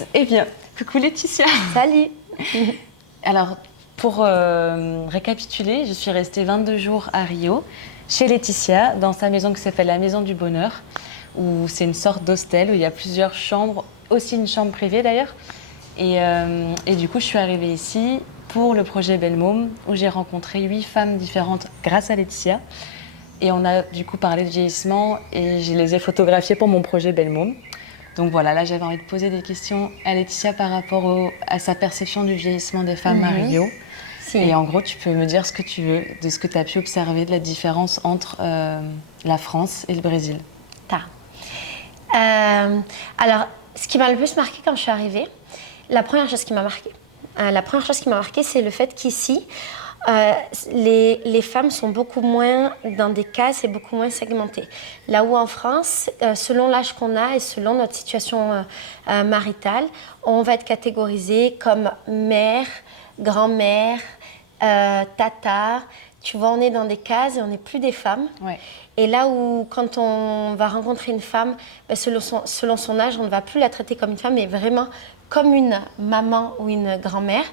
Parfait. Eh bien, coucou Laetitia. Salut. Alors, pour récapituler, je suis restée 22 jours à Rio, chez Laetitia, dans sa maison qui s'appelle la Maison du Bonheur, où c'est une sorte d'hostel où il y a plusieurs chambres, aussi une chambre privée d'ailleurs. Et du coup, je suis arrivée ici pour le projet Belle Môme, où j'ai rencontré 8 femmes différentes grâce à Laetitia. Et on a du coup parlé de vieillissement et je les ai photographiées pour mon projet Belle Môme. Donc voilà, là j'avais envie de poser des questions à Laetitia par rapport à sa perception du vieillissement des femmes à Rio. Si. Et en gros, tu peux me dire ce que tu veux, de ce que tu as pu observer, de la différence entre la France et le Brésil. Alors, ce qui m'a le plus marqué quand je suis arrivée, la première chose qui m'a marqué, c'est le fait qu'ici, les femmes sont beaucoup moins dans des cases et beaucoup moins segmentées. Là où en France, selon l'âge qu'on a et selon notre situation maritale, on va être catégorisé comme mère, grand-mère, tata. Tu vois, on est dans des cases et on n'est plus des femmes. Ouais. Et là où, quand on va rencontrer une femme, selon son âge, on ne va plus la traiter comme une femme, mais vraiment comme une maman ou une grand-mère.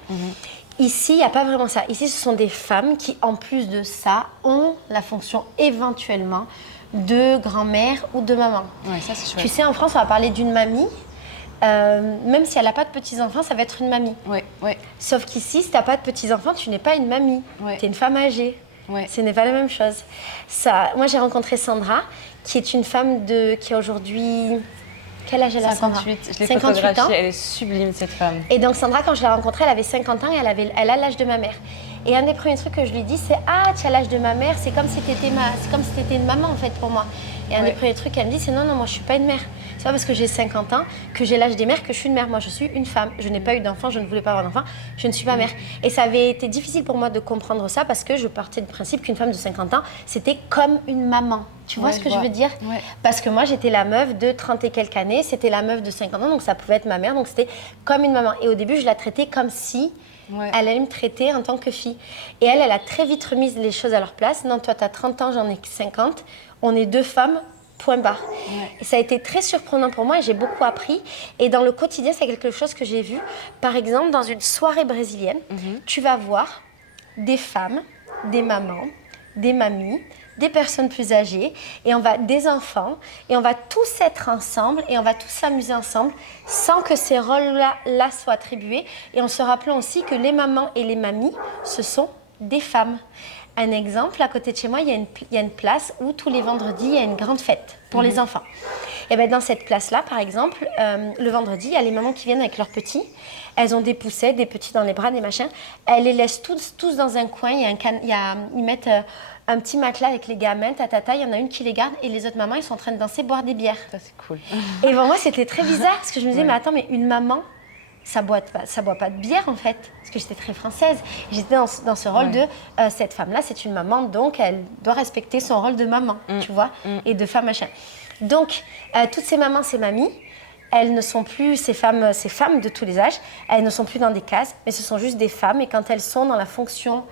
Ici, il n'y a pas vraiment ça. Ici, ce sont des femmes qui, en plus de ça, ont la fonction éventuellement de grand-mère ou de maman. Ouais, ça c'est chouette. Tu sais, en France, on va parler d'une mamie. Même si elle n'a pas de petits-enfants, ça va être une mamie. Ouais, ouais. Sauf qu'ici, si tu n'as pas de petits-enfants, tu n'es pas une mamie. Ouais. Tu es une femme âgée. Ouais. Ce n'est pas la même chose. Moi, j'ai rencontré Sandra, qui est une femme qui a aujourd'hui... Quel âge elle a, Sandra ? 58, je l'ai 58 photographiée, ans. elle est sublime cette femme. Et donc Sandra, quand je l'ai rencontrée, elle avait 50 ans et elle a l'âge de ma mère. Et un des premiers trucs que je lui dis, c'est « Ah, tu as l'âge de ma mère, c'est comme si tu étais une maman en fait pour moi. » Et un des premiers trucs qu'elle me dit, c'est « Non, moi je suis pas une mère. C'est pas parce que j'ai 50 ans que j'ai l'âge des mères que je suis une mère. Moi je suis une femme. Je n'ai pas eu d'enfant, je ne voulais pas avoir d'enfant, je ne suis pas mère. » Et ça avait été difficile pour moi de comprendre ça parce que je partais du principe qu'une femme de 50 ans, c'était comme une maman. Tu vois ce que je veux dire ? Ouais. Parce que moi, j'étais la meuf de 30 et quelques années, c'était la meuf de 50 ans, donc ça pouvait être ma mère, donc c'était comme une maman. Et au début, je la traitais comme si elle allait me traiter en tant que fille. Et elle a très vite remis les choses à leur place. Non, toi, tu as 30 ans, j'en ai 50. On est deux femmes, point barre. Et ça a été très surprenant pour moi et j'ai beaucoup appris. Et dans le quotidien, c'est quelque chose que j'ai vu. Par exemple, dans une soirée brésilienne, tu vas voir des femmes, des mamans, des mamies, des personnes plus âgées, des enfants, et on va tous être ensemble, et on va tous s'amuser ensemble, sans que ces rôles-là soient attribués, et en se rappelant aussi que les mamans et les mamies, ce sont des femmes. Un exemple, à côté de chez moi, il y a une place où tous les vendredis, il y a une grande fête pour les enfants. Et bien dans cette place-là, par exemple, le vendredi, il y a les mamans qui viennent avec leurs petits. Elles ont des poussettes, des petits dans les bras, des machins. Elles les laissent tous dans un coin. Ils mettent un petit matelas avec les gamins, il y en a une qui les garde et les autres mamans, ils sont en train de danser, boire des bières. Ça c'est cool. Et pour moi, c'était très bizarre parce que je me disais, mais attends, mais une maman, ça boit pas de bière en fait, parce que j'étais très française. J'étais dans ce rôle de cette femme-là, c'est une maman, donc elle doit respecter son rôle de maman, tu vois, et de femme machin. Donc, toutes ces mamans, ces mamies, elles ne sont plus ces femmes de tous les âges, elles ne sont plus dans des cases, mais ce sont juste des femmes, et quand elles sont dans leur fonction,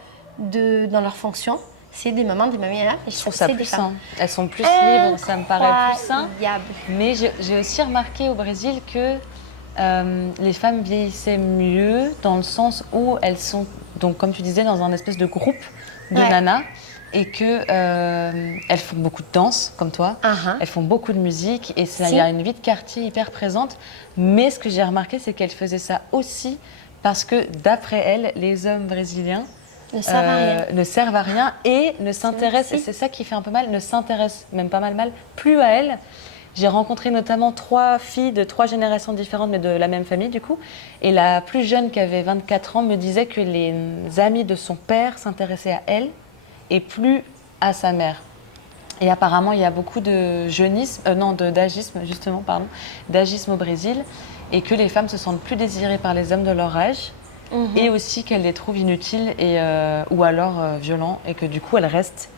c'est des mamans, des mamies, et je trouve ça plus sain. Elles sont plus libres, ça me paraît plus sain. Mais j'ai aussi remarqué au Brésil que les femmes vieillissaient mieux dans le sens où elles sont, donc comme tu disais, dans un espèce de groupe de nanas et que elles font beaucoup de danse comme toi, elles font beaucoup de musique et il y a une vie de quartier hyper présente. Mais ce que j'ai remarqué, c'est qu'elles faisaient ça aussi parce que d'après elles, les hommes brésiliens ne servent à rien et ne s'intéressent, et c'est ça qui fait un peu mal, ne s'intéressent même pas mal, plus à elles. J'ai rencontré notamment 3 filles de 3 générations différentes, mais de la même famille du coup. Et la plus jeune, qui avait 24 ans, me disait que les amis de son père s'intéressaient à elle et plus à sa mère. Et apparemment, il y a beaucoup de d'agisme au Brésil, et que les femmes se sentent plus désirées par les hommes de leur âge, et aussi qu'elles les trouvent inutiles ou alors violents, et que du coup, elles restent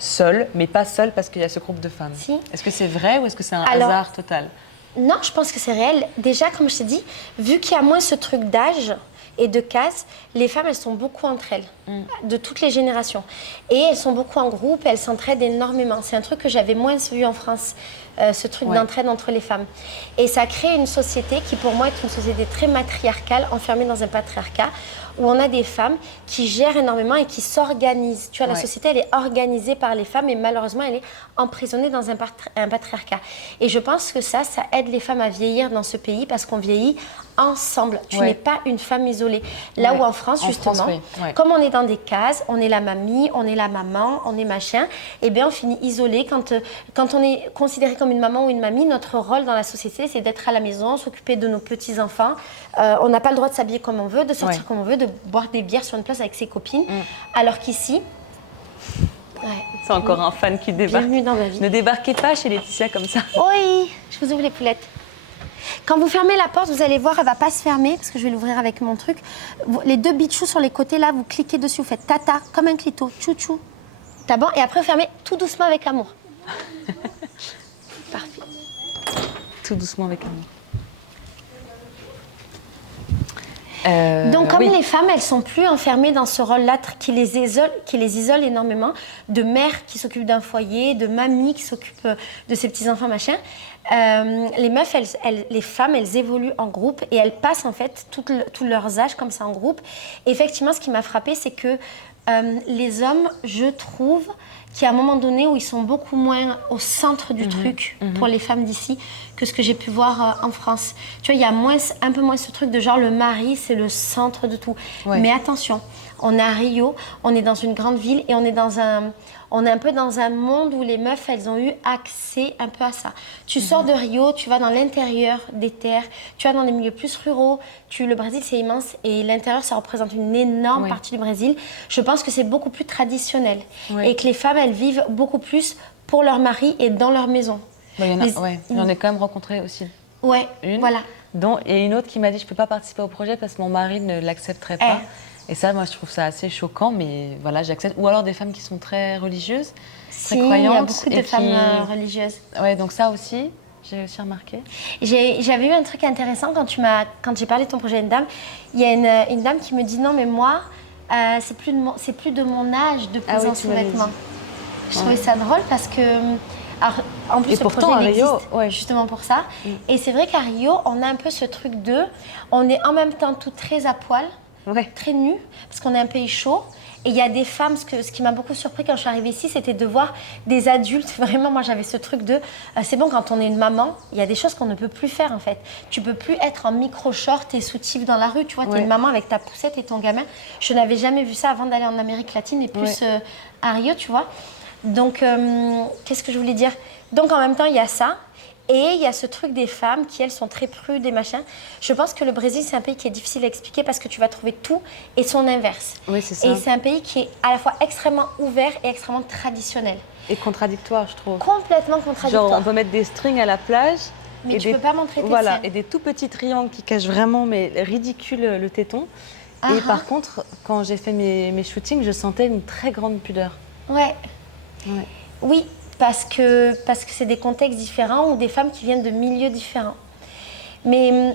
seule, mais pas seule parce qu'il y a ce groupe de femmes. Est-ce que c'est vrai ou est-ce que c'est un hasard total ? Non, je pense que c'est réel. Déjà, comme je t'ai dit, vu qu'il y a moins ce truc d'âge et de cases, les femmes, elles sont beaucoup entre elles, de toutes les générations. Et elles sont beaucoup en groupe, elles s'entraident énormément. C'est un truc que j'avais moins vu en France. ce truc d'entraide entre les femmes. Et ça crée une société qui, pour moi, est une société très matriarcale, enfermée dans un patriarcat, où on a des femmes qui gèrent énormément et qui s'organisent. Tu vois, la société, elle est organisée par les femmes et malheureusement, elle est emprisonnée dans un patriarcat. Et je pense que ça aide les femmes à vieillir dans ce pays parce qu'on vieillit ensemble. Tu n'es pas une femme isolée. Là où en France, justement, comme on est dans des cases, on est la mamie, on est la maman, on est machin, et bien on finit isolé. Quand on est considéré comme une maman ou une mamie, notre rôle dans la société, c'est d'être à la maison, s'occuper de nos petits-enfants. On n'a pas le droit de s'habiller comme on veut, de sortir comme on veut, de boire des bières sur une place avec ses copines. Alors qu'ici... C'est encore un fan qui débarque. Bienvenue dans ma vie. Ne débarquez pas chez Laetitia comme ça. Oui, je vous ouvre les poulettes. Quand vous fermez la porte, vous allez voir, elle ne va pas se fermer parce que je vais l'ouvrir avec mon truc. Les 2 bichous sur les côtés, là, vous cliquez dessus, vous faites tata, comme un clito, chou-chou. T'as bon. Et après, vous fermez tout doucement avec amour. Parfait. Tout doucement avec amour. Donc, comme les femmes, elles sont plus enfermées dans ce rôle-là qui les isole énormément, de mères qui s'occupent d'un foyer, de mamies qui s'occupent de ses petits-enfants, machin. Les meufs, les femmes, elles évoluent en groupe et elles passent en fait tous leurs âges comme ça en groupe. Et effectivement, ce qui m'a frappée, c'est que les hommes, je trouve, qu'il y a un moment donné où ils sont beaucoup moins au centre du truc pour les femmes d'ici que ce que j'ai pu voir en France. Tu vois, il y a un peu moins ce truc de genre le mari, c'est le centre de tout. Mais attention, on est à Rio, on est dans une grande ville et on est un peu dans un monde où les meufs, elles ont eu accès un peu à ça. Tu sors de Rio, tu vas dans l'intérieur des terres, tu vas dans les milieux plus ruraux. Le Brésil, c'est immense et l'intérieur, ça représente une énorme partie du Brésil. Je pense que c'est beaucoup plus traditionnel et que les femmes, elles vivent beaucoup plus pour leur mari et dans leur maison. J'en ai quand même rencontré aussi. Voilà. Et une autre qui m'a dit, je ne peux pas participer au projet parce que mon mari ne l'accepterait pas. Et ça, moi, je trouve ça assez choquant, mais voilà, j'accepte. Ou alors des femmes qui sont très religieuses, très croyantes. Il y a beaucoup de femmes religieuses. Ouais, donc ça aussi, j'ai aussi remarqué. J'avais eu un truc intéressant quand j'ai parlé de ton projet à une dame. Il y a une dame qui me dit non, mais moi, c'est plus de mon âge de poser un sous-vêtement. Je trouvais ça drôle parce que. Alors, en plus, le projet existe justement pour ça. Et c'est vrai qu'à Rio, on a un peu ce truc on est en même temps tout très à poil. Très nu, parce qu'on est un pays chaud. Et il y a des femmes, ce qui m'a beaucoup surpris quand je suis arrivée ici, c'était de voir des adultes. Vraiment, moi, j'avais ce truc c'est bon, quand on est une maman, il y a des choses qu'on ne peut plus faire, en fait. Tu peux plus être en micro-short et soutif dans la rue, tu vois. Tu es une maman avec ta poussette et ton gamin. Je n'avais jamais vu ça avant d'aller en Amérique latine et plus à Rio, tu vois. Donc, qu'est-ce que je voulais dire? Donc, en même temps, il y a ça. Et il y a ce truc des femmes qui, elles, sont très prudes et machin. Je pense que le Brésil, c'est un pays qui est difficile à expliquer parce que tu vas trouver tout et son inverse. Oui, c'est ça. Et c'est un pays qui est à la fois extrêmement ouvert et extrêmement traditionnel. Et contradictoire, je trouve. Complètement contradictoire. Genre, on peut mettre des strings à la plage. Mais tu ne peux pas montrer tes seins. Et des tout petits triangles qui cachent vraiment, mais ridicule, le téton. Et par contre, quand j'ai fait mes shootings, je sentais une très grande pudeur. Oui. Parce que c'est des contextes différents ou des femmes qui viennent de milieux différents. Mais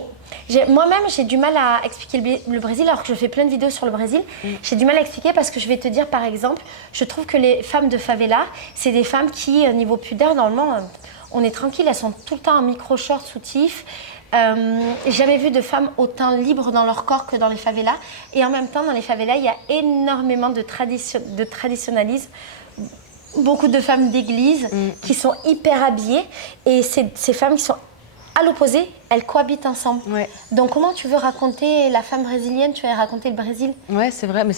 moi-même, j'ai du mal à expliquer le Brésil, alors que je fais plein de vidéos sur le Brésil. J'ai du mal à expliquer parce que je vais te dire, par exemple, je trouve que les femmes de favela, c'est des femmes qui, niveau pudeur, normalement, on est tranquille, elles sont tout le temps en micro-short, soutif. J'ai jamais vu de femmes autant libres dans leur corps que dans les favelas. Et en même temps, dans les favelas, il y a énormément de traditionnalisme. Beaucoup de femmes d'église qui sont hyper habillées et ces femmes qui sont à l'opposé, elles cohabitent ensemble. Donc comment tu veux raconter la femme brésilienne, tu vas raconter le Brésil? Ouais, c'est vrai, mais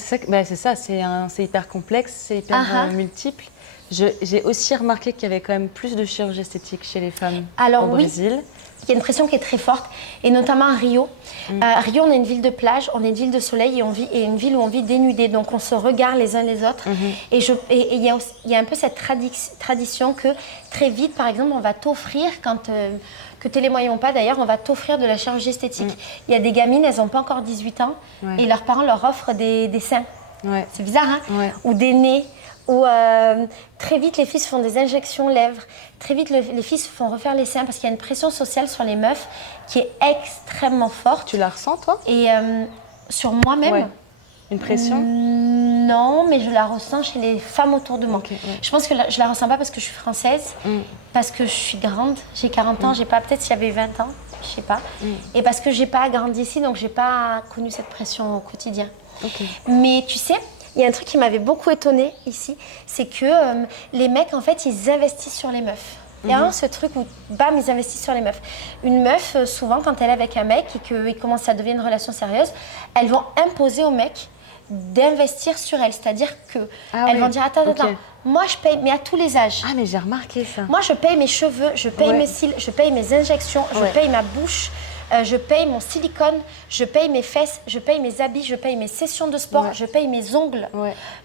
c'est ça, c'est hyper complexe, c'est hyper multiple. J'ai aussi remarqué qu'il y avait quand même plus de chirurgie esthétique chez les femmes au Brésil. Il y a une pression qui est très forte, et notamment à Rio. Rio, on est une ville de plage, on est une ville de soleil et une ville où on vit dénudés. Donc on se regarde les uns les autres. Et il y a un peu cette tradition que très vite, par exemple, on va t'offrir, que tu les moyens ou pas d'ailleurs, on va t'offrir de la chirurgie esthétique. Il y a des gamines, elles n'ont pas encore 18 ans, et leurs parents leur offrent des seins. C'est bizarre, hein? Ou des nez. Où très vite les filles se font des injections lèvres, très vite les filles se font refaire les seins parce qu'il y a une pression sociale sur les meufs qui est extrêmement forte. Tu la ressens toi? Et sur moi-même, Une pression? Non, mais je la ressens chez les femmes autour de moi. Okay, ouais. Je pense que je la ressens pas parce que je suis française, parce que je suis grande, j'ai 40 ans, j'ai pas, peut-être si j'avais 20 ans, je sais pas. Et parce que j'ai pas grandi ici, donc j'ai pas connu cette pression au quotidien. Okay. Mais tu sais, il y a un truc qui m'avait beaucoup étonnée ici, c'est que les mecs, en fait, ils investissent sur les meufs. Il y a ce truc où, bam, ils investissent sur les meufs. Une meuf, souvent, quand elle est avec un mec et qu'il commence à devenir une relation sérieuse, elles vont imposer au mec d'investir sur elle. C'est-à-dire qu'elles vont dire, attends, moi je paye, mais à tous les âges. Ah, mais j'ai remarqué ça. Moi, je paye mes cheveux, je paye mes cils, je paye mes injections, je paye ma bouche, je paye mon silicone, je paye mes fesses, je paye mes habits, je paye mes sessions de sport, je paye mes ongles.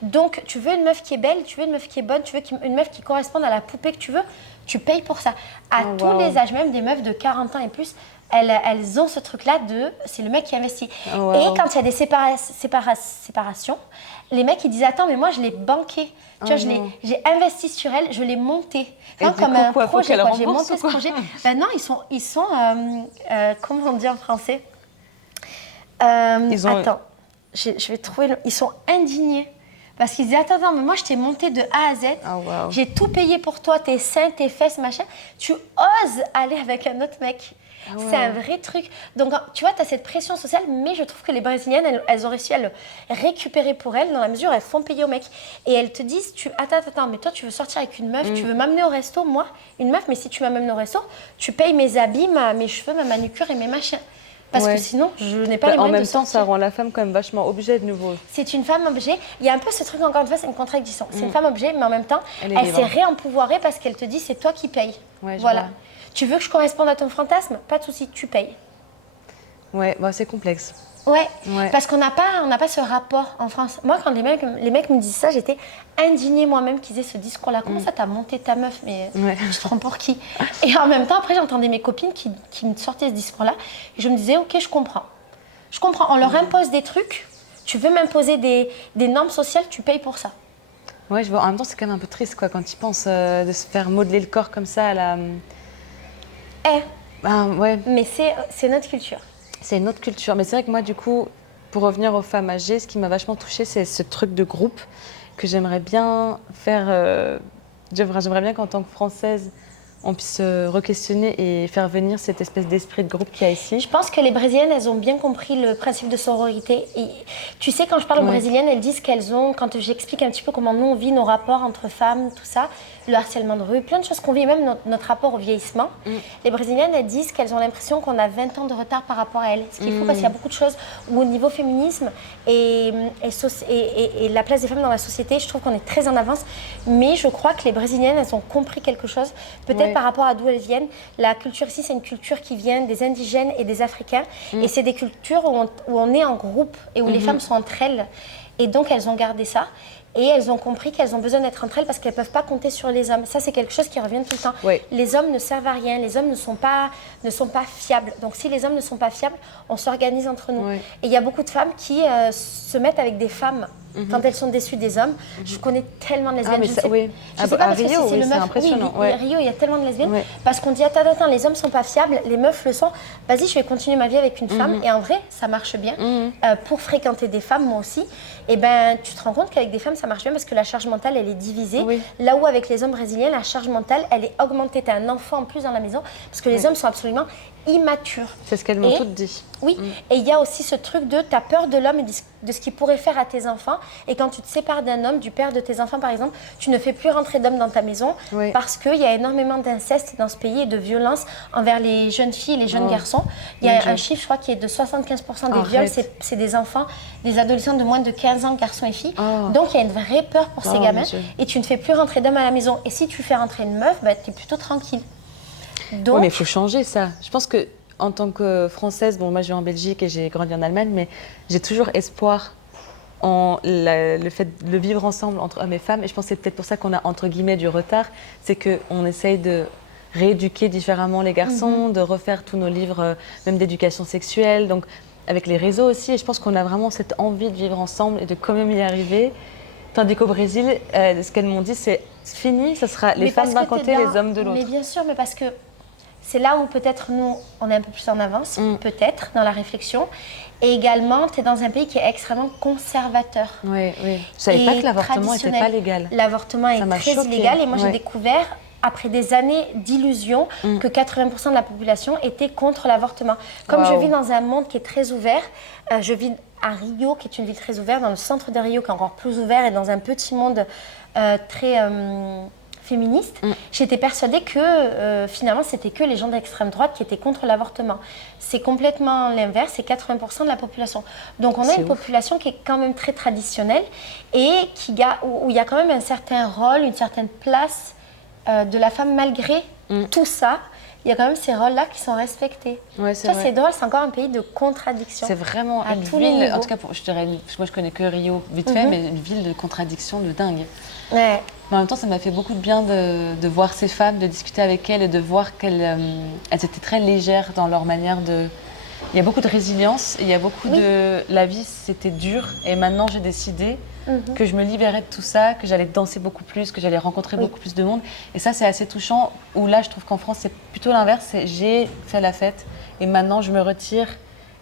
Donc, tu veux une meuf qui est belle, tu veux une meuf qui est bonne, tu veux une meuf qui corresponde à la poupée que tu veux, tu payes pour ça. À tous les âges, même des meufs de 40 ans et plus, elles ont ce truc-là c'est le mec qui investit. Et quand il y a des séparations, les mecs ils disent attends mais moi je l'ai banqué, tu vois, j'ai investi sur elle, je l'ai monté. Comme un projet, j'ai monté ce projet. Ben non, ils sont comment on dit en français Attends, je vais trouver. Ils sont indignés. Parce qu'ils disent, attends, mais moi je t'ai monté de A à Z, j'ai tout payé pour toi, tes seins, tes fesses, machin. Tu oses aller avec un autre mec. C'est un vrai truc. Donc, tu vois, tu as cette pression sociale, mais je trouve que les Brésiliennes, elles ont réussi à le récupérer pour elles, dans la mesure où elles font payer au mec. Et elles te disent, attends, mais toi, tu veux sortir avec une meuf, tu veux m'amener au resto, moi, une meuf, mais si tu m'amènes au resto, tu payes mes habits, mes cheveux, ma manucure et mes machins. Parce que sinon, je n'ai pas les moyens de sortir. En même temps, ça rend la femme quand même vachement objet de nouveau. C'est une femme objet. Il y a un peu ce truc, encore une fois, c'est une contradiction. C'est une femme objet, mais en même temps, elle s'est réempouvoirée parce qu'elle te dit, c'est toi qui payes. Voilà. Tu veux que je corresponde à ton fantasme? Pas de souci, tu payes. Ouais, c'est complexe. Ouais, parce qu'on n'a pas ce rapport en France. Moi, quand les mecs me disent ça, j'étais indignée moi-même qu'ils aient ce discours-là. Comment ça, t'as monté ta meuf? Mais je te prends pour qui? Et en même temps, après, j'entendais mes copines qui me sortaient ce discours-là. Et je me disais, ok, je comprends. On leur impose des trucs. Tu veux m'imposer des normes sociales, tu payes pour ça. Ouais, je vois. En même temps, c'est quand même un peu triste, quoi, quand ils pensent de se faire modeler le corps comme ça à la... Mais c'est notre culture. C'est une autre culture. Mais c'est vrai que moi, du coup, pour revenir aux femmes âgées, ce qui m'a vachement touchée, c'est ce truc de groupe que j'aimerais bien faire. J'aimerais bien qu'en tant que Française, on puisse re-questionner et faire venir cette espèce d'esprit de groupe qu'il y a ici. Je pense que les Brésiliennes, elles ont bien compris le principe de sororité. Et tu sais, quand je parle aux Brésiliennes, elles disent qu'elles ont, quand j'explique un petit peu comment nous on vit nos rapports entre femmes, tout ça, le harcèlement de rue, plein de choses qu'on vit, même notre rapport au vieillissement. Les Brésiliennes, elles disent qu'elles ont l'impression qu'on a 20 ans de retard par rapport à elles. Ce qu'il faut, parce qu'il y a beaucoup de choses où au niveau féminisme et la place des femmes dans la société, je trouve qu'on est très en avance. Mais je crois que les Brésiliennes, elles ont compris quelque chose, peut-être par rapport à d'où elles viennent. La culture ici, c'est une culture qui vient des indigènes et des Africains. Et c'est des cultures où on est en groupe et où les femmes sont entre elles. Et donc, elles ont gardé ça. Et elles ont compris qu'elles ont besoin d'être entre elles parce qu'elles ne peuvent pas compter sur les hommes. Ça, c'est quelque chose qui revient tout le temps. Les hommes ne servent à rien, les hommes ne sont pas fiables. Donc, si les hommes ne sont pas fiables, on s'organise entre nous. Et il y a beaucoup de femmes qui se mettent avec des femmes quand elles sont déçues des hommes. Je connais tellement de lesbiennes. Je ne sais pas parce que Rio, c'est le c'est meuf. impressionnant. À Rio, il y a tellement de lesbiennes. Parce qu'on dit, attends, les hommes ne sont pas fiables, les meufs le sont. Vas-y, je vais continuer ma vie avec une femme. Et en vrai, ça marche bien. Pour fréquenter des femmes, moi aussi. Et ben, tu te rends compte qu'avec des femmes, ça marche bien parce que la charge mentale, elle est divisée. Là où avec les hommes brésiliens, la charge mentale, elle est augmentée. Tu as un enfant en plus dans la maison parce que les hommes sont absolument immatures. C'est ce qu'elles m'ont toutes dit. Oui, et il y a aussi ce truc de tu as peur de l'homme et de ce qu'il pourrait faire à tes enfants. Et quand tu te sépares d'un homme, du père de tes enfants par exemple, tu ne fais plus rentrer d'hommes dans ta maison parce qu'il y a énormément d'inceste dans ce pays et de violence envers les jeunes filles et les jeunes garçons. Il y a un chiffre, je crois, qui est de 75% des viols, c'est des enfants, des adolescents de moins de 15 ans, garçons et filles. Donc il y a une vraie peur pour ces gamins et tu ne fais plus rentrer d'hommes à la maison. Et si tu fais rentrer une meuf, bah, tu es plutôt tranquille. Donc... mais il faut changer ça. Je pense que en tant que Française, bon, moi je vis en Belgique et j'ai grandi en Allemagne, mais j'ai toujours espoir en le fait de vivre ensemble entre hommes et femmes. Et je pense que c'est peut-être pour ça qu'on a entre guillemets du retard, c'est qu'on essaye de rééduquer différemment les garçons, de refaire tous nos livres, même d'éducation sexuelle, donc avec les réseaux aussi. Et je pense qu'on a vraiment cette envie de vivre ensemble et de quand même y arriver. Tandis qu'au Brésil, ce qu'elles m'ont dit, c'est fini, ça sera les femmes d'un côté, les hommes de l'autre. Mais bien sûr, mais parce que c'est là où peut-être nous, on est un peu plus en avance, peut-être, dans la réflexion. Et également, tu es dans un pays qui est extrêmement conservateur. Oui, oui. Je ne savais pas que l'avortement n'était pas légal. L'avortement est très illégal. Et moi, j'ai découvert, après des années d'illusions, que 80% de la population était contre l'avortement. Comme je vis dans un monde qui est très ouvert, je vis à Rio, qui est une ville très ouverte, dans le centre de Rio, qui est encore plus ouvert, et dans un petit monde très... féministe, j'étais persuadée que finalement c'était que les gens d'extrême droite qui étaient contre l'avortement. C'est complètement l'inverse, c'est 80% de la population. Donc on a une population qui est quand même très traditionnelle et où il y a quand même un certain rôle, une certaine place de la femme malgré tout ça. Il y a quand même ces rôles-là qui sont respectés. Ouais, c'est drôle, c'est encore un pays de contradiction. C'est vraiment une ville, en tout cas, je dirais, moi je connais que Rio vite fait, mais une ville de contradiction de dingue. Ouais. Mais en même temps, ça m'a fait beaucoup de bien de voir ces femmes, de discuter avec elles et de voir qu'elles étaient très légères dans leur manière de... Il y a beaucoup de résilience, et il y a beaucoup de... La vie, c'était dur, et maintenant j'ai décidé que je me libérais de tout ça, que j'allais danser beaucoup plus, que j'allais rencontrer beaucoup plus de monde. Et ça, c'est assez touchant, où là, je trouve qu'en France, c'est plutôt l'inverse. J'ai fait la fête, et maintenant, je me retire,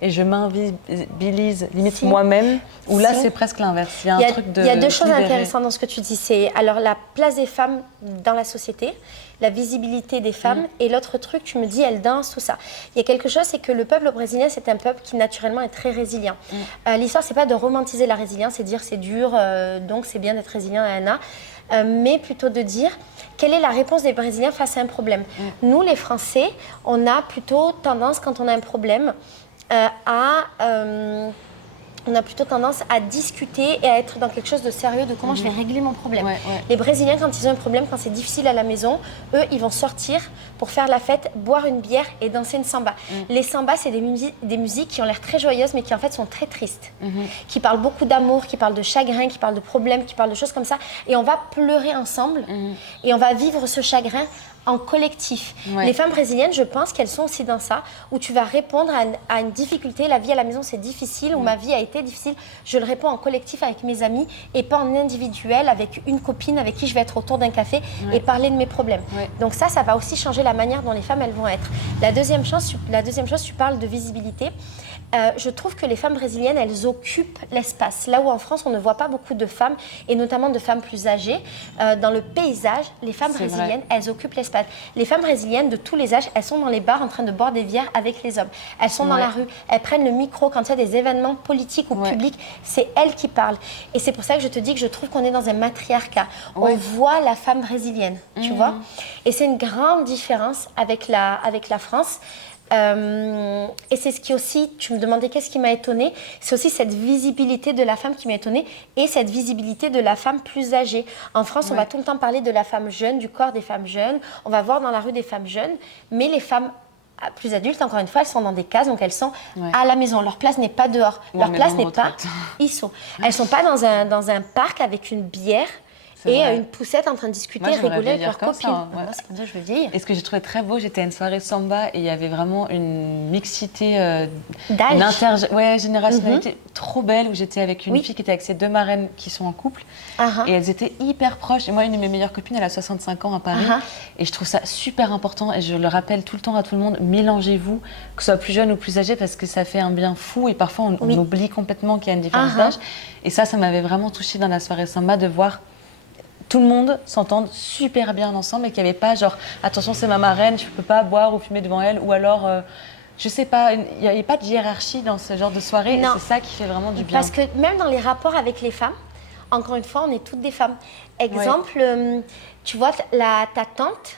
et je m'invisibilise, limite moi-même, où là, c'est presque l'inverse. Il y a un truc de... Il y a deux choses intéressantes dans ce que tu dis. C'est alors la place des femmes dans la société, la visibilité des femmes, et l'autre truc, tu me dis, elles dansent, tout ça. Il y a quelque chose, c'est que le peuple brésilien, c'est un peuple qui naturellement est très résilient. L'histoire, c'est pas de romantiser la résilience, c'est dire c'est dur, donc c'est bien d'être résilient, mais plutôt de dire quelle est la réponse des Brésiliens face à un problème. Nous, les Français, on a plutôt tendance, quand on a un problème, on a plutôt tendance à discuter et à être dans quelque chose de sérieux, de comment je vais régler mon problème. Les Brésiliens, quand ils ont un problème, quand c'est difficile à la maison, eux, ils vont sortir pour faire la fête, boire une bière et danser une samba. Les sambas, c'est des musiques qui ont l'air très joyeuses, mais qui en fait sont très tristes, qui parlent beaucoup d'amour, qui parlent de chagrin, qui parlent de problèmes, qui parlent de choses comme ça. Et on va pleurer ensemble et on va vivre ce chagrin en collectif. Les femmes brésiliennes, je pense qu'elles sont aussi dans ça, où tu vas répondre à une difficulté. La vie à la maison, c'est difficile, ou ma vie a été difficile. Je le réponds en collectif avec mes amis et pas en individuel avec une copine avec qui je vais être autour d'un café et parler de mes problèmes. Donc ça va aussi changer la manière dont les femmes, elles vont être. La deuxième chose, tu parles de visibilité. Je trouve que les femmes brésiliennes, elles occupent l'espace. Là où en France, on ne voit pas beaucoup de femmes, et notamment de femmes plus âgées, dans le paysage, les femmes brésiliennes, elles occupent l'espace. Les femmes brésiliennes de tous les âges, elles sont dans les bars en train de boire des bières avec les hommes. Elles sont dans la rue, elles prennent le micro quand il y a des événements politiques ou publics, c'est elles qui parlent. Et c'est pour ça que je te dis que je trouve qu'on est dans un matriarcat. On voit la femme brésilienne, tu vois. Et c'est une grande différence avec la France. Et c'est ce qui aussi, tu me demandais qu'est-ce qui m'a étonnée, c'est aussi cette visibilité de la femme qui m'a étonnée et cette visibilité de la femme plus âgée. En France, on va tout le temps parler de la femme jeune, du corps des femmes jeunes, on va voir dans la rue des femmes jeunes, mais les femmes plus adultes, encore une fois, elles sont dans des cases, donc elles sont à la maison. Leur place n'est pas dehors, leur place n'est pas... Elles ne sont pas dans un parc avec une bière et une poussette en train de discuter, rigoler avec leurs copines. Moi, c'est comme ça que je veux vieillir. Et ce que j'ai trouvé très beau, j'étais à une soirée samba et il y avait vraiment une mixité d'âge, générationnalité trop belle, où j'étais avec une fille qui était avec ses deux marraines qui sont en couple et elles étaient hyper proches. Et moi, une de mes meilleures copines, elle a 65 ans à Paris et je trouve ça super important et je le rappelle tout le temps à tout le monde, mélangez-vous, que ce soit plus jeune ou plus âgé, parce que ça fait un bien fou et parfois on oublie complètement qu'il y a une différence d'âge. Et ça m'avait vraiment touchée dans la soirée samba de voir tout le monde s'entende super bien ensemble et qu'il n'y avait pas genre attention c'est ma marraine, je ne peux pas boire ou fumer devant elle, ou alors je sais pas, il n'y avait pas de hiérarchie dans ce genre de soirée. Et c'est ça qui fait vraiment du bien. Parce que même dans les rapports avec les femmes, encore une fois, on est toutes des femmes. Exemple, tu vois ta tante,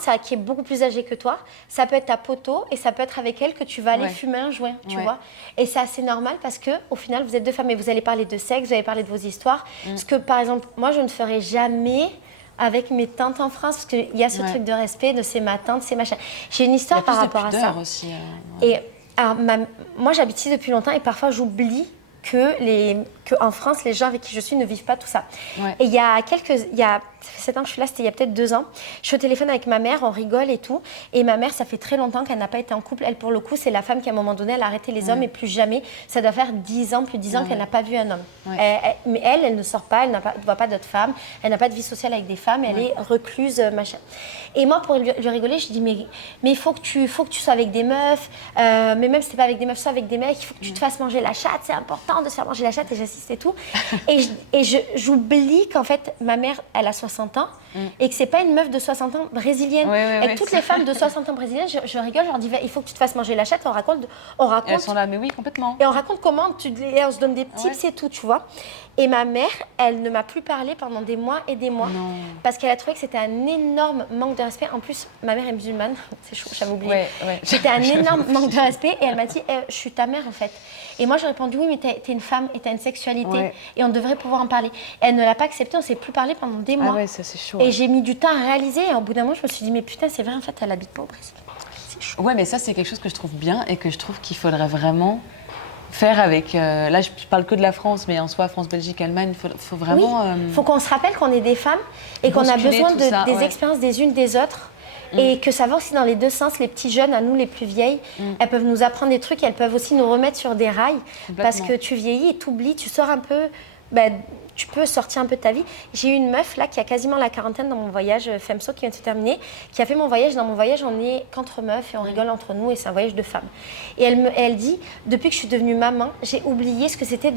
ça, qui est beaucoup plus âgée que toi, ça peut être ta poteau et ça peut être avec elle que tu vas aller fumer un joint, tu vois. Et c'est assez normal parce qu'au final, vous êtes deux femmes et vous allez parler de sexe, vous allez parler de vos histoires. Ce que, par exemple, moi, je ne ferais jamais avec mes tantes en France, parce qu'il y a ce truc de respect, de c'est ma tante, c'est machin. J'ai une histoire par rapport à ça. Aussi, Et alors, moi, j'habite ici depuis longtemps et parfois, j'oublie qu'en France, les gens avec qui je suis ne vivent pas tout ça. Ouais. Et ça fait 7 ans que je suis là, c'était il y a peut-être 2 ans. Je suis au téléphone avec ma mère, on rigole et tout. Et ma mère, ça fait très longtemps qu'elle n'a pas été en couple. Elle, pour le coup, c'est la femme qui, à un moment donné, elle a arrêté les hommes et plus jamais. Ça doit faire 10 ans, plus de 10 ans qu'elle n'a pas vu un homme. Ouais. Mais elle ne sort pas, elle ne voit pas d'autres femmes, elle n'a pas de vie sociale avec des femmes, elle est recluse, machin. Et moi, pour lui rigoler, je dis, mais il faut que tu sois avec des meufs, mais même si t'es pas avec des meufs, sois avec des mecs, il faut que tu te fasses manger la chatte, c'est important de se faire manger la chatte, et j'assiste et tout. Et j'oublie qu'en fait, ma mère, elle a 60 ans, et que c'est pas une meuf de 60 ans brésilienne. Et toutes les femmes de 60 ans brésiliennes, je rigole, je leur dis, il faut que tu te fasses manger la chatte, on raconte. Et elles sont là, mais oui, complètement. Et on raconte comment, on se donne des tips et tout, tu vois. Et ma mère, elle ne m'a plus parlé pendant des mois et des mois. Non. Parce qu'elle a trouvé que c'était un énorme manque de respect. En plus, ma mère est musulmane. C'est chaud, j'avais oublié. C'était un énorme manque de respect. Et elle m'a dit, je suis ta mère, en fait. Et moi, j'ai répondu, oui, mais t'es une femme et t'as une sexualité. Et on devrait pouvoir en parler. Et elle ne l'a pas accepté. On ne s'est plus parlé pendant des mois. Ah ouais, ça, c'est chaud. Et j'ai mis du temps à réaliser. Et au bout d'un moment, je me suis dit, mais putain, c'est vrai, en fait, elle habite pas au Brésil. C'est chaud. Ouais, mais ça, c'est quelque chose que je trouve bien et que je trouve qu'il faudrait vraiment faire avec, là je parle que de la France, mais en soi, France, Belgique, Allemagne, faut vraiment... Oui, faut qu'on se rappelle qu'on est des femmes et qu'on a besoin des expériences des unes des autres. Et que ça va aussi dans les deux sens. Les petits jeunes, à nous les plus vieilles, elles peuvent nous apprendre des trucs et elles peuvent aussi nous remettre sur des rails. Parce que tu vieillis et t'oublies, tu sors un peu... tu peux sortir un peu de ta vie. J'ai eu une meuf là qui a quasiment la quarantaine dans mon voyage FEMSO qui vient de se terminer, qui a fait mon voyage. Dans mon voyage, on est qu'entre meufs et on rigole entre nous et c'est un voyage de femmes. Et elle dit, depuis que je suis devenue maman, j'ai oublié ce que c'était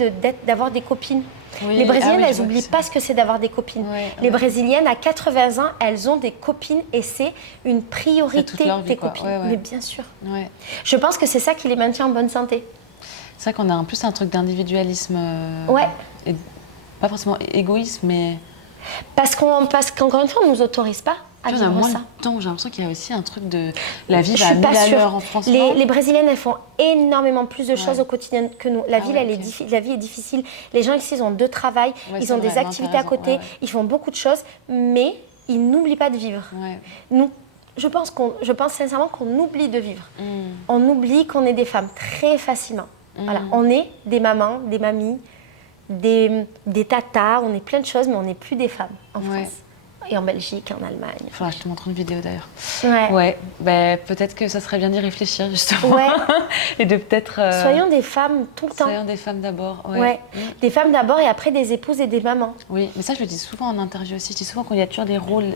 d'avoir des copines. Oui. Les Brésiliennes, elles n'oublient pas ce que c'est d'avoir des copines. Les Brésiliennes, à 80 ans, elles ont des copines et c'est une priorité des copines. Mais bien sûr. Je pense que c'est ça qui les maintient en bonne santé. C'est vrai qu'on a en plus un truc d'individualisme. Et pas forcément égoïsme, mais... Parce qu'encore une fois, on ne nous autorise pas à vivre ça. Moins de temps, j'ai l'impression qu'il y a aussi un truc de... La vie va à 1000 à l'heure en France. Les Brésiliennes, elles font énormément plus de choses au quotidien que nous. La vie est difficile. Les gens ici, ils ont 2 travails, ils ont des activités à côté, ils font beaucoup de choses, mais ils n'oublient pas de vivre. Nous, je pense sincèrement qu'on oublie de vivre. On oublie qu'on est des femmes très facilement. Voilà. On est des mamans, des mamies, des tatas, on est plein de choses, mais on n'est plus des femmes en France. Et en Belgique, en Allemagne. Il faudra que je te montre une vidéo d'ailleurs. Peut-être que ça serait bien d'y réfléchir justement. Et de peut-être... Soyons des femmes tout le temps. Soyons des femmes d'abord. Des femmes d'abord et après des épouses et des mamans. Oui, mais ça je le dis souvent en interview aussi. Je dis souvent qu'il y a toujours des rôles,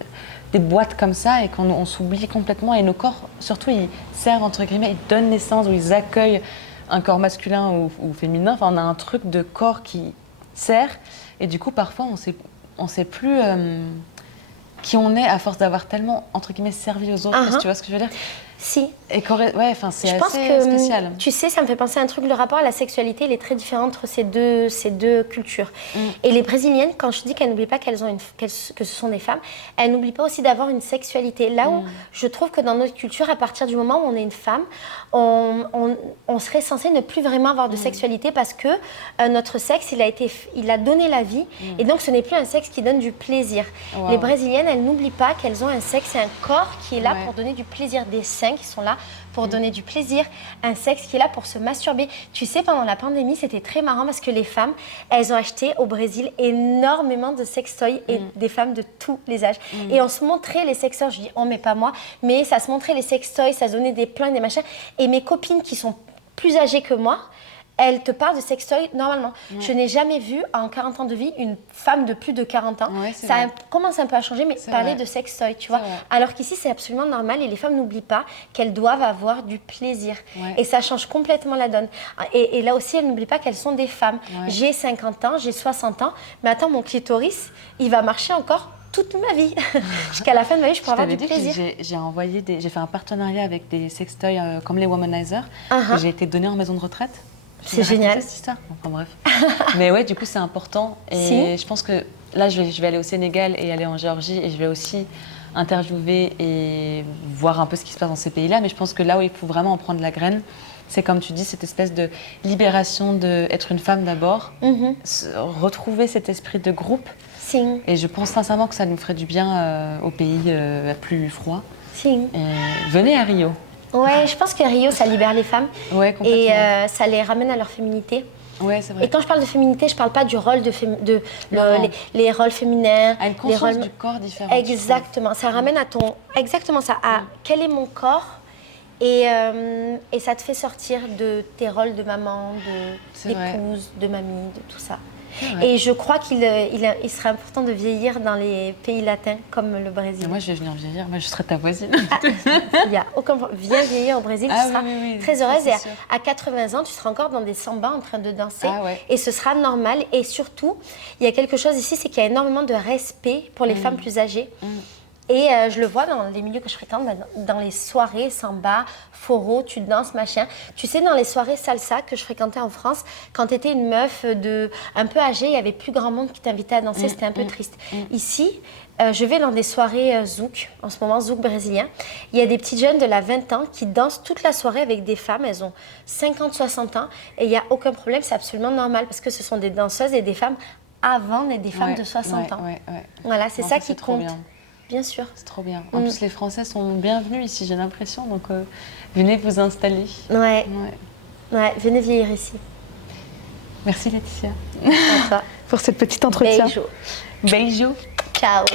des boîtes comme ça et qu'on s'oublie complètement. Et nos corps, surtout, ils servent entre guillemets, ils donnent naissance ou ils accueillent un corps masculin ou féminin. Enfin, on a un truc de corps qui sert. Et du coup, parfois, on sait plus... qui on est à force d'avoir tellement, entre guillemets, servi aux autres, tu vois ce que je veux dire? Si. Et c'est assez spécial. Tu sais, ça me fait penser à un truc, le rapport à la sexualité, il est très différent entre ces deux cultures. Et les Brésiliennes, quand je dis qu'elles n'oublient pas que ce sont des femmes, elles n'oublient pas aussi d'avoir une sexualité. Là où je trouve que dans notre culture, à partir du moment où on est une femme, on serait censé ne plus vraiment avoir de sexualité parce que notre sexe, il a donné la vie et donc ce n'est plus un sexe qui donne du plaisir. Les Brésiliennes, elles n'oublient pas qu'elles ont un sexe et un corps qui est là pour donner du plaisir, des seins qui sont là pour donner du plaisir, un sexe qui est là pour se masturber. Tu sais, pendant la pandémie, c'était très marrant parce que les femmes, elles ont acheté au Brésil énormément de sextoys et des femmes de tous les âges. Et on se montrait les sextoys, je dis mais pas moi, mais ça se montrait les sextoys, ça se donnait des plans, des machins. Et mes copines qui sont plus âgées que moi, elle te parle de sextoy normalement. Je n'ai jamais vu en 40 ans de vie une femme de plus de 40 ans. Ça commence un peu à changer, mais parler de sextoy, tu vois. Alors qu'ici, c'est absolument normal et les femmes n'oublient pas qu'elles doivent avoir du plaisir. Et ça change complètement la donne. Et là aussi, elles n'oublient pas qu'elles sont des femmes. J'ai 50 ans, j'ai 60 ans, mais attends, mon clitoris, il va marcher encore toute ma vie. Jusqu'à la fin de ma vie, je pourrais avoir du plaisir. J'ai fait un partenariat avec des sextoys comme les Womanizer. J'ai été donnée en maison de retraite. C'est génial. Cette histoire. Enfin bref. Mais ouais, du coup, c'est important. Et je pense que là, je vais aller au Sénégal et aller en Géorgie et je vais aussi interviewer et voir un peu ce qui se passe dans ces pays-là. Mais je pense que là où il faut vraiment en prendre la graine, c'est comme tu dis, cette espèce de libération d'être une femme d'abord, retrouver cet esprit de groupe. Et je pense sincèrement que ça nous ferait du bien aux pays plus froids. Venez à Rio. Ouais, je pense que Rio, ça libère les femmes et ça les ramène à leur féminité. Ouais, c'est vrai. Et quand je parle de féminité, je parle pas du rôle les rôles féminins. À une conscience du corps différente. Exactement. Ça ramène à exactement ça, à quel est mon corps. Et ça te fait sortir de tes rôles de maman, d'épouse, de mamie, de tout ça. Et je crois qu'il serait important de vieillir dans les pays latins comme le Brésil. Et moi, je vais venir vieillir. Moi, je serai ta voisine. Il y a aucun problème. Viens vieillir au Brésil, tu seras très heureuse. Et à 80 ans, tu seras encore dans des sambas en train de danser. Et ce sera normal. Et surtout, il y a quelque chose ici, c'est qu'il y a énormément de respect pour les femmes plus âgées. Et je le vois dans les milieux que je fréquente, dans les soirées samba, foro, tu danses, machin. Tu sais, dans les soirées salsa que je fréquentais en France, quand tu étais une meuf un peu âgée, il y avait plus grand monde qui t'invitait à danser, c'était un peu triste. Ici, je vais dans des soirées zouk, en ce moment zouk brésilien. Il y a des petites jeunes de la 20 ans qui dansent toute la soirée avec des femmes, elles ont 50, 60 ans, et il n'y a aucun problème, c'est absolument normal, parce que ce sont des danseuses et des femmes avant d'être des femmes de 60 ans. Voilà, c'est ça qui compte. Bien. Bien sûr. C'est trop bien. En plus, les Français sont bienvenus ici, j'ai l'impression. Donc, venez vous installer. Ouais, venez vieillir ici. Merci Laetitia. À toi. Pour cette petite entretien. Beijo. Beijo. Ciao.